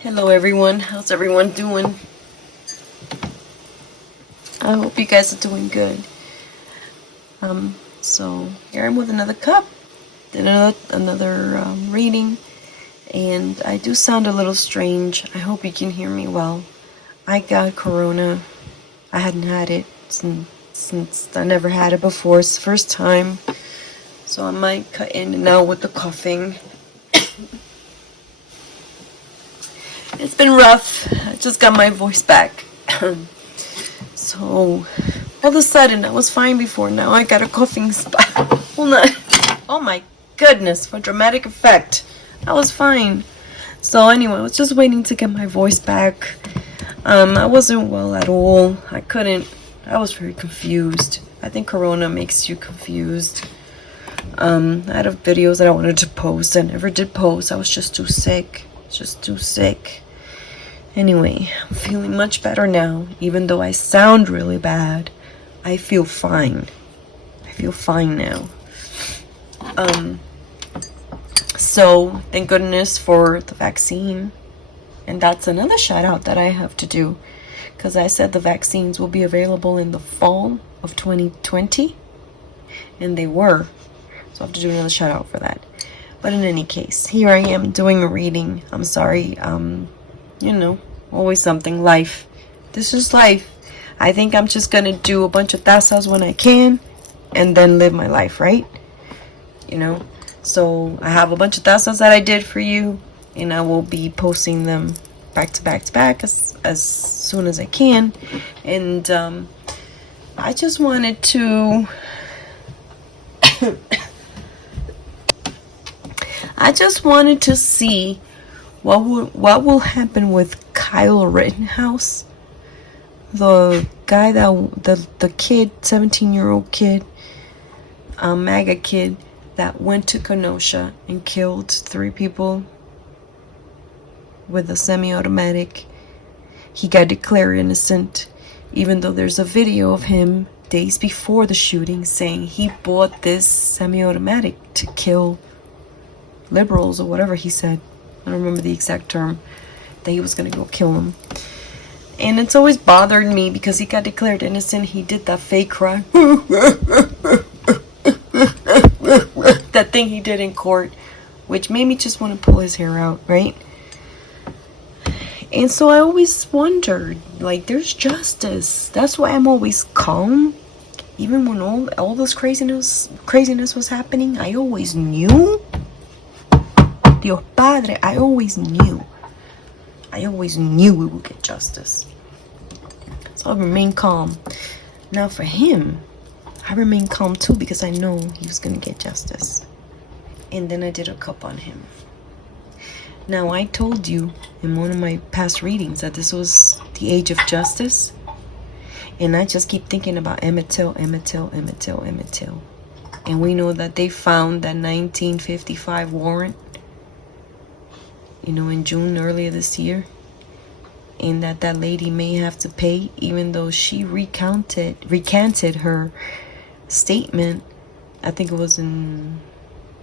Hello everyone, how's everyone doing? I hope you guys are doing good. So here I'm with another cup, did another reading, and I do sound a little strange. I hope you can hear me well. I got corona. I hadn't had it since I never had it before. It's the first time, so I might cut in and out with the coughing. It's been rough. I just got my voice back. So, all of a sudden, I was fine before. Now I got a coughing spot. Hold on. Oh my goodness, for dramatic effect. I was fine. So anyway, I was just waiting to get my voice back. I wasn't well at all. I was very confused. I think corona makes you confused. I had videos that I wanted to post. I never did post. I was just too sick. Anyway, I'm feeling much better now. Even though I sound really bad, I feel fine. I feel fine now. So thank goodness for the vaccine. And that's another shout out that I have to do, because I said the vaccines will be available in the fall of 2020, and they were. So I have to do another shout out for that. But in any case, here I am doing a reading. I'm sorry. Always something. Life. This is life. I think I'm just gonna do a bunch of tazas when I can, and then live my life, right? So I have a bunch of tazas that I did for you, and I will be posting them back to back as soon as I can. And I just wanted to see what will happen with Kyle Rittenhouse, the guy the kid, 17-year-old kid, MAGA kid that went to Kenosha and killed 3 people with a semi-automatic. He got declared innocent, even though there's a video of him days before the shooting saying he bought this semi-automatic to kill liberals or whatever he said. I don't remember the exact term, that he was gonna go kill him. And it's always bothered me because he got declared innocent. He did that fake cry. That thing he did in court, which made me just want to pull his hair out, right? And so I always wondered, like, there's justice. That's why I'm always calm. Even when all this craziness was happening, I always knew. Dios Padre, I always knew we would get justice. So I remain calm. Now for him, I remain calm too, because I know he was gonna get justice. And then I did a cup on him. Now I told you in one of my past readings that this was the age of justice. And I just keep thinking about Emmett Till. And we know that they found that 1955 warrant, in June earlier this year, and that lady may have to pay, even though she recanted her statement. I think it was in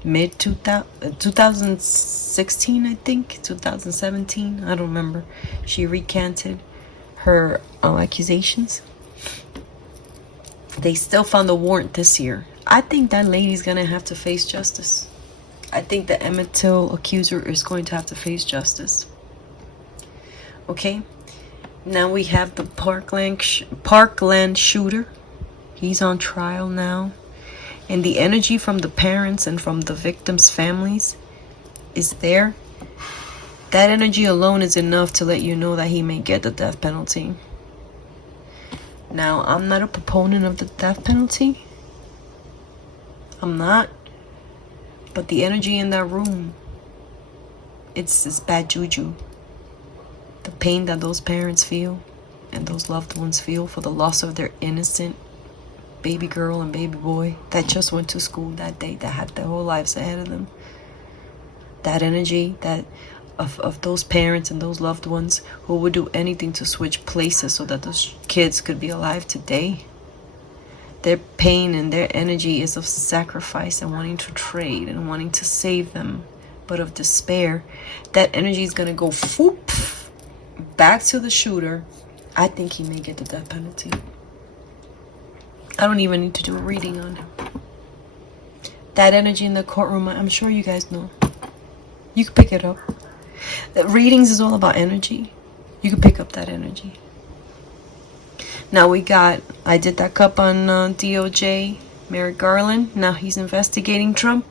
mid 2016, I think 2017, I don't remember. She recanted her accusations. They still found the warrant this year. I think that lady's gonna have to face justice. I think the Emmett Till accuser is going to have to face justice. Okay? Now we have the Parkland shooter. He's on trial now. And the energy from the parents and from the victims' families is there. That energy alone is enough to let you know that he may get the death penalty. Now, I'm not a proponent of the death penalty. I'm not. But the energy in that room, it's bad juju. The pain that those parents feel and those loved ones feel for the loss of their innocent baby girl and baby boy that just went to school that day, that had their whole lives ahead of them. That energy of those parents and those loved ones who would do anything to switch places so that those kids could be alive today. Their pain and their energy is of sacrifice and wanting to trade and wanting to save them, but of despair. That energy is going to go whoop back to the shooter, I think he may get the death penalty. I don't even need to do a reading on him. That energy in the courtroom, I'm sure you guys know. You can pick it up. The readings is all about energy. You can pick up that energy. Now I did that cup on DOJ, Merrick Garland. Now he's investigating Trump.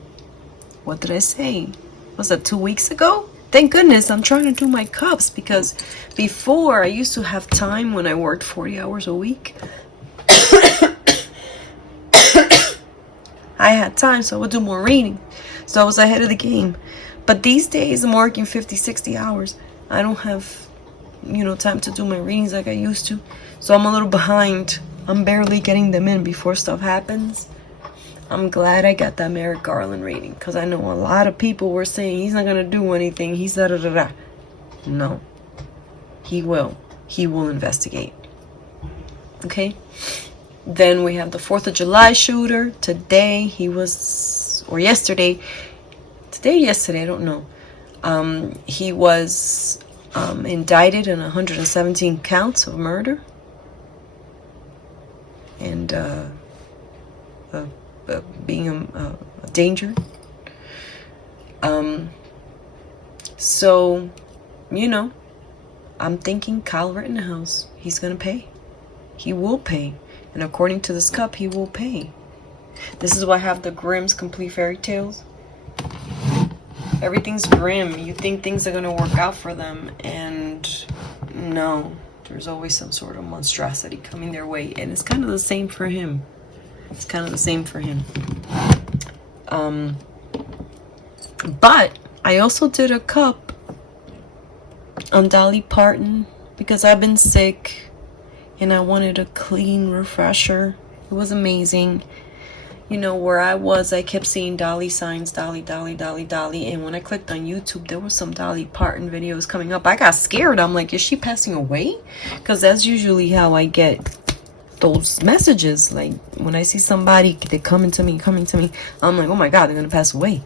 What did I say? Was that 2 weeks ago? Thank goodness I'm trying to do my cups, because before I used to have time when I worked 40 hours a week. I had time, so I would do more reading. So I was ahead of the game. But these days I'm working 50, 60 hours. I don't have, time to do my readings like I used to. So I'm a little behind. I'm barely getting them in before stuff happens. I'm glad I got that Merrick Garland reading, because I know a lot of people were saying he's not going to do anything. He's da-da-da-da. No. He will. He will investigate. Okay? Then we have the 4th of July shooter. Today, yesterday, I don't know. He was indicted in 117 counts of murder. And being a danger. So, I'm thinking Kyle Rittenhouse, he's going to pay. He will pay. And according to this cup, he will pay. This is why I have the Grimm's Complete Fairy Tales. Everything's grim. You think things are going to work out for them. And no. There's always some sort of monstrosity coming their way. And it's kind of the same for him. But I also did a cup on Dolly Parton, because I've been sick and I wanted a clean refresher. It was amazing. Where I was, I kept seeing Dolly signs, Dolly, Dolly, Dolly, Dolly. And when I clicked on YouTube, there were some Dolly Parton videos coming up. I got scared. I'm like, is she passing away? Because that's usually how I get those messages. Like, when I see somebody, they're coming to me. I'm like, oh my God, they're going to pass away.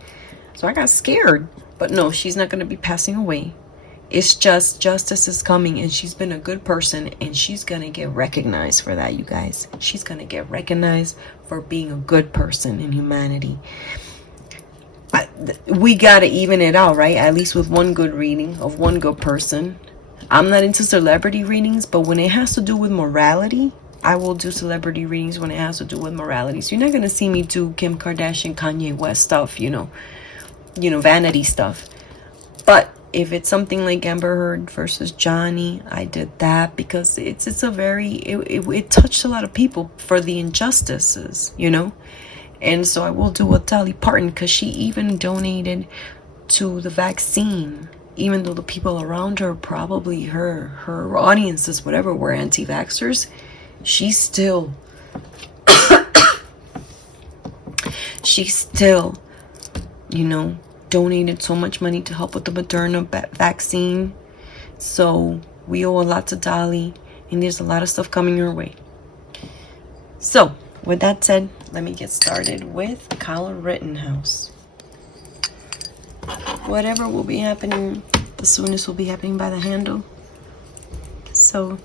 So I got scared. But no, she's not going to be passing away. It's just justice is coming, and she's been a good person, and she's going to get recognized for that, you guys. She's going to get recognized for being a good person in humanity. We got to even it out, right? At least with one good reading of one good person. I'm not into celebrity readings, but when it has to do with morality, I will do celebrity readings when it has to do with morality. So you're not going to see me do Kim Kardashian, Kanye West stuff, vanity stuff. But if it's something like Amber Heard versus Johnny, I did that because it's a very, it touched a lot of people for the injustices, And so I will do a Dolly Parton, because she even donated to the vaccine, even though the people around her, probably her audiences, whatever, were anti-vaxxers. She still donated so much money to help with the Moderna vaccine. So we owe a lot to Dolly, and there's a lot of stuff coming her way. So with that said, let me get started with Kyle Rittenhouse. Whatever will be happening, the soonest will be happening by the handle. So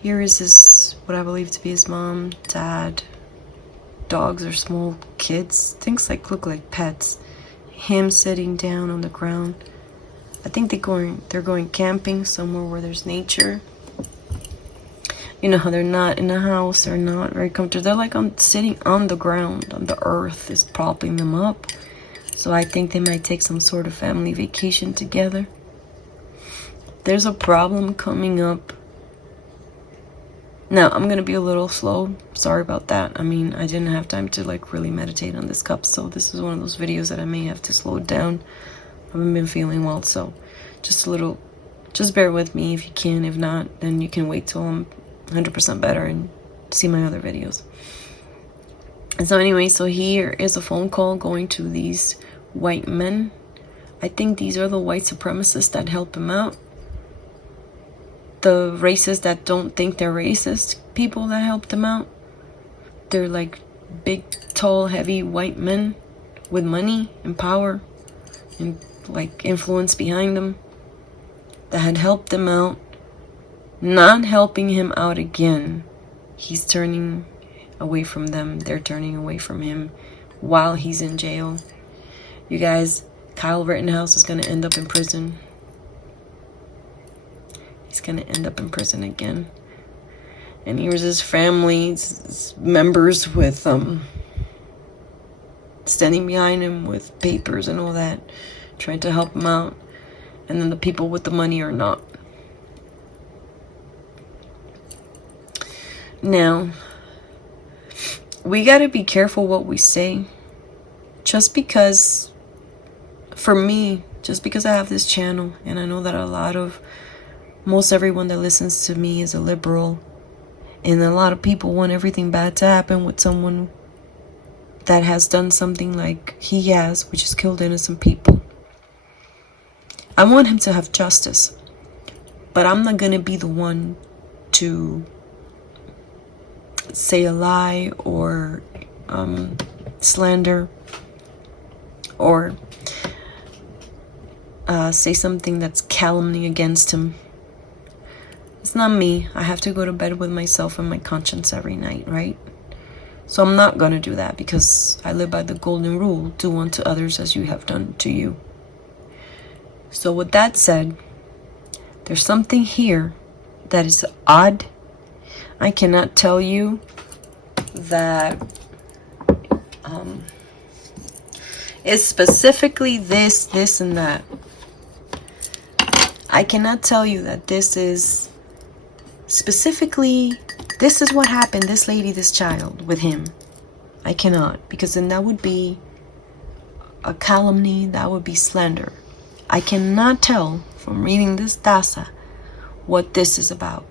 here is his, what I believe to be his mom, dad, dogs or small kids, things look like pets. Him sitting down on the ground. I think they're going camping somewhere where there's nature. You know how they're not in a house, they're not very comfortable. They're like sitting on the ground, on the earth is propping them up. So I think they might take some sort of family vacation together. There's a problem coming up. Now, I'm going to be a little slow. Sorry about that. I mean, I didn't have time to really meditate on this cup. So this is one of those videos that I may have to slow down. I haven't been feeling well. So just bear with me if you can. If not, then you can wait till I'm 100% better and see my other videos. And so anyway, so here is a phone call going to these white men. I think these are the white supremacists that help him out. The racists that don't think they're racist, people that helped them out. They're like big, tall, heavy white men with money and power and influence behind them that had helped them out not helping him out again. He's turning away from them. They're turning away from him while he's in jail. You guys, Kyle Rittenhouse is going to end up in prison. He's going to end up in prison again. And here's his family's members with standing behind him with papers and all that, trying to help him out. And then the people with the money are not. Now, we got to be careful what we say. Just because, for me, just because I have this channel, and I know that most everyone that listens to me is a liberal, and a lot of people want everything bad to happen with someone that has done something like he has, which has killed innocent people. I want him to have justice, but I'm not going to be the one to say a lie or slander or say something that's calumny against him. It's not me. I have to go to bed with myself and my conscience every night, right? So I'm not going to do that because I live by the golden rule: do unto others as you have done to you. So with that said, there's something here that is odd. I cannot tell you that it's specifically this, and that. I cannot tell you that this is specifically, this is what happened, this lady, this child, with him. I cannot, because then that would be a calumny, that would be slander. I cannot tell from reading this dasa what this is about.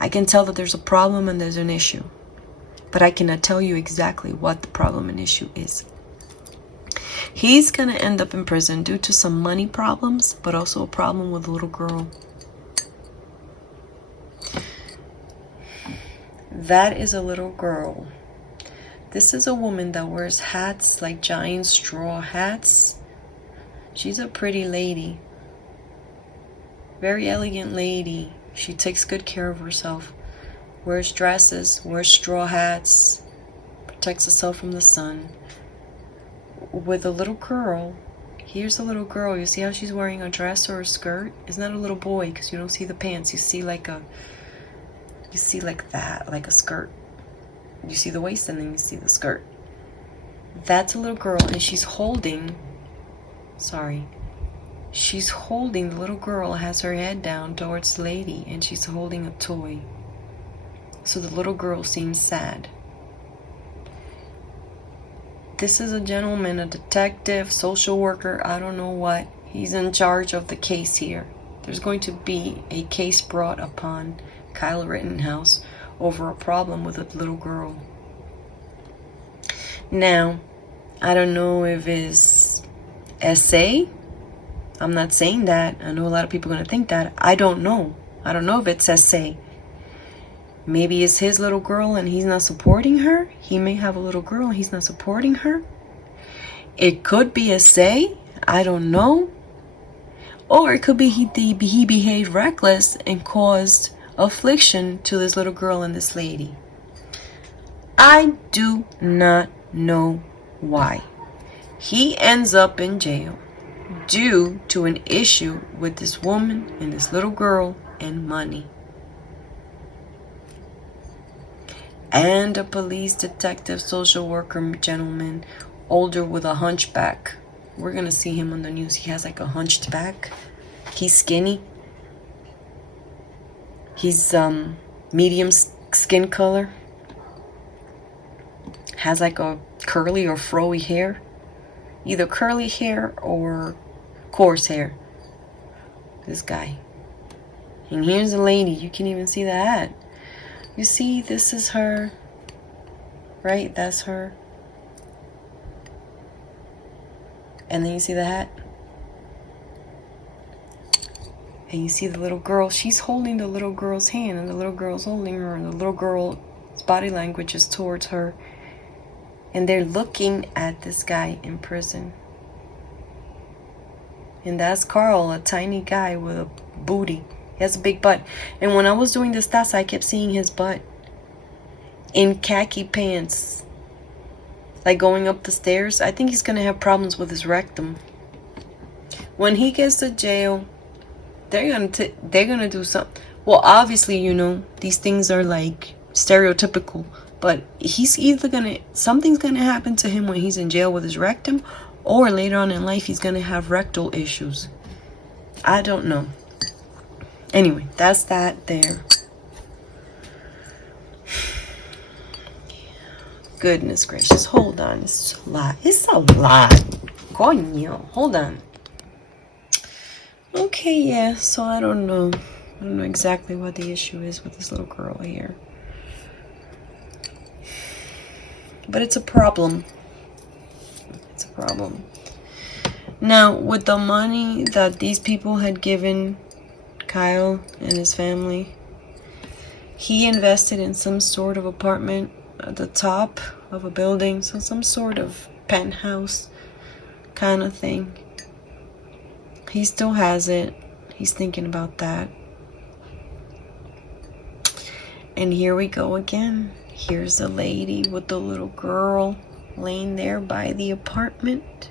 I can tell that there's a problem and there's an issue, but I cannot tell you exactly what the problem and issue is. He's going to end up in prison due to some money problems, but also a problem with a little girl. That is a little girl. This is a woman that wears hats, like giant straw hats. She's a pretty lady. Very elegant lady. She takes good care of herself. Wears dresses, wears straw hats, protects herself from the sun. With a little girl. Here's a little girl. You see how she's wearing a dress or a skirt? It's not a little boy because you don't see the pants. You see like that, like a skirt. You see the waist and then you see the skirt. That's a little girl, and she's holding, the little girl has her head down towards the lady, and she's holding a toy. So the little girl seems sad. This is a gentleman, a detective, social worker, I don't know what. He's in charge of the case here. There's going to be a case brought upon Kyle Rittenhouse over a problem with a little girl. Now, I don't know if it's essay. I'm not saying that. I know a lot of people are going to think that. I don't know. I don't know if it's essay. Maybe it's his little girl and he's not supporting her. He may have a little girl and he's not supporting her. It could be essay. I don't know. Or it could be he behaved reckless and caused affliction to this little girl and this lady. I do not know why. He ends up in jail due to an issue with this woman and this little girl and money. And a police detective, social worker gentleman, older with a hunchback. We're gonna see him on the news. He has like a hunched back. He's skinny. He's medium skin color. Has like a curly or froey hair. Either curly hair or coarse hair. This guy. And here's the lady. You can even see the hat. You see, this is her. Right? That's her. And then you see the hat. And you see the little girl. She's holding the little girl's hand, and the little girl's holding her, and the little girl's body language is towards her. And they're looking at this guy in prison. And that's Carl, a tiny guy with a booty. He has a big butt. And when I was doing the stats, I kept seeing his butt in khaki pants, like going up the stairs. I think he's gonna have problems with his rectum. When he gets to jail, they're gonna do something. Well, obviously, you know, these things are like stereotypical, but he's either something's gonna happen to him when he's in jail with his rectum, or later on in life he's gonna have rectal issues. I don't know. Anyway, that's that there. Goodness gracious, hold on. It's a lot. It's a lot. Coño, hold on. Okay, yeah, so I don't know. I don't know exactly what the issue is with this little girl here. But it's a problem. It's a problem. Now, with the money that these people had given Kyle and his family, he invested in some sort of apartment at the top of a building, so some sort of penthouse kind of thing. He still has it. He's thinking about that. And here we go again. Here's the lady with the little girl laying there by the apartment.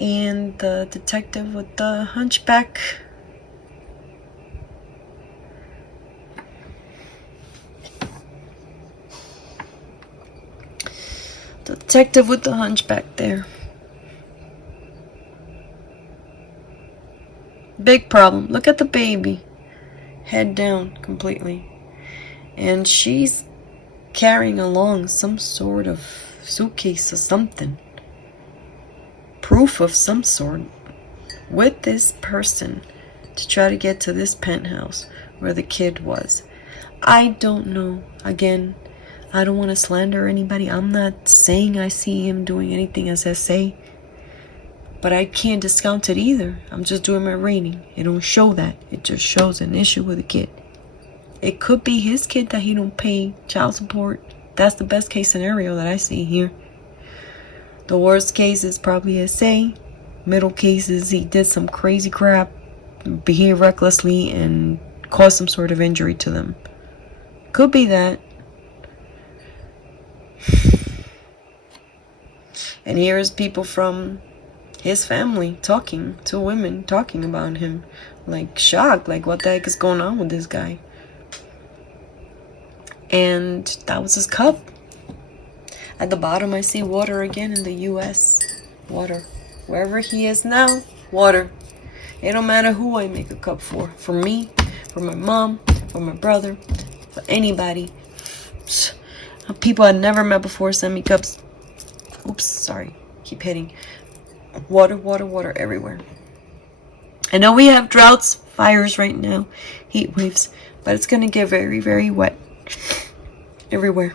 And the detective with the hunchback. The detective with the hunchback there. Big problem. Look at the baby. Head down completely. And she's carrying along some sort of suitcase or something. Proof of some sort. With this person. To try to get to this penthouse where the kid was. I don't know. Again, I don't want to slander anybody. I'm not saying I see him doing anything as I say. But I can't discount it either. I'm just doing my rating. It don't show that. It just shows an issue with a kid. It could be his kid that he don't pay child support. That's the best case scenario that I see here. The worst case is probably SA. Middle case is he did some crazy crap, behaved recklessly, and caused some sort of injury to them. Could be that. And here's people from his family talking to women, talking about him, like shocked, like what the heck is going on with this guy. And that was his cup. At the bottom I see water again in the US. Water. Wherever he is now, water. It don't matter who I make a cup for. For me, for my mom, for my brother, for anybody. People I never met before send me cups. Oops, sorry. Keep hitting. Water, water, water everywhere. I know we have droughts, fires right now, heat waves, but it's going to get very, very wet everywhere.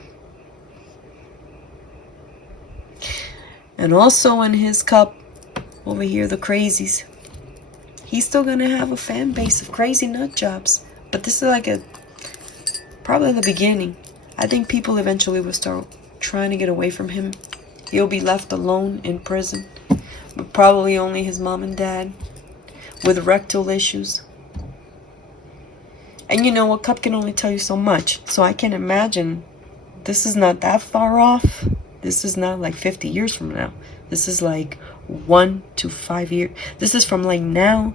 And also in his cup, over here, the crazies. He's still going to have a fan base of crazy nut jobs. But this is like probably the beginning. I think people eventually will start trying to get away from him. He'll be left alone in prison. But probably only his mom and dad with rectal issues. And you know, a cup can only tell you so much. So I can imagine this is not that far off. This is not like 50 years from now. This is like 1 to 5 years. This is from like now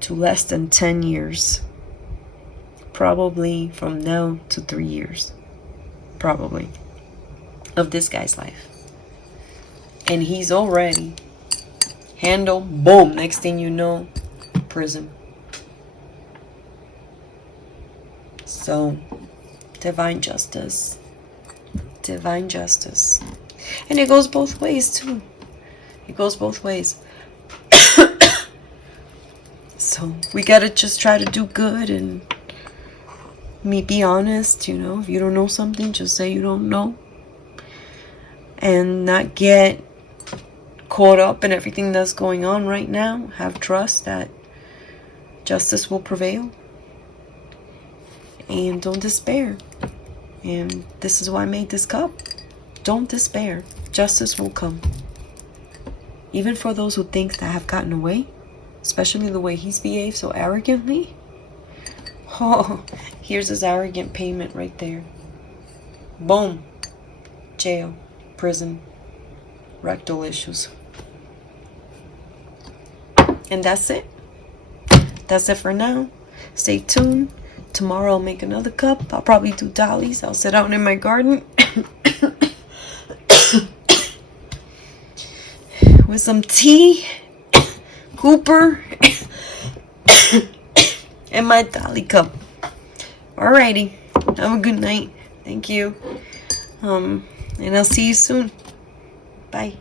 to less than 10 years. Probably from now to 3 years. Probably. Of this guy's life. And he's already handled, boom, next thing you know, prison. So, divine justice. Divine justice. And it goes both ways too. It goes both ways. So, we gotta just try to do good and be honest, you know. If you don't know something, just say you don't know. And not get caught up in everything that's going on right now. Have trust that justice will prevail. And don't despair. And this is why I made this cup. Don't despair. Justice will come. Even for those who think that have gotten away, especially the way he's behaved so arrogantly. Oh, here's his arrogant payment right there. Boom. Jail, prison, rectal issues. And that's it. That's it for now. Stay tuned. Tomorrow I'll make another cup. I'll probably do dollies. I'll sit out in my garden with some tea, Cooper, and my dolly cup. Alrighty. Have a good night. Thank you. And I'll see you soon. Bye.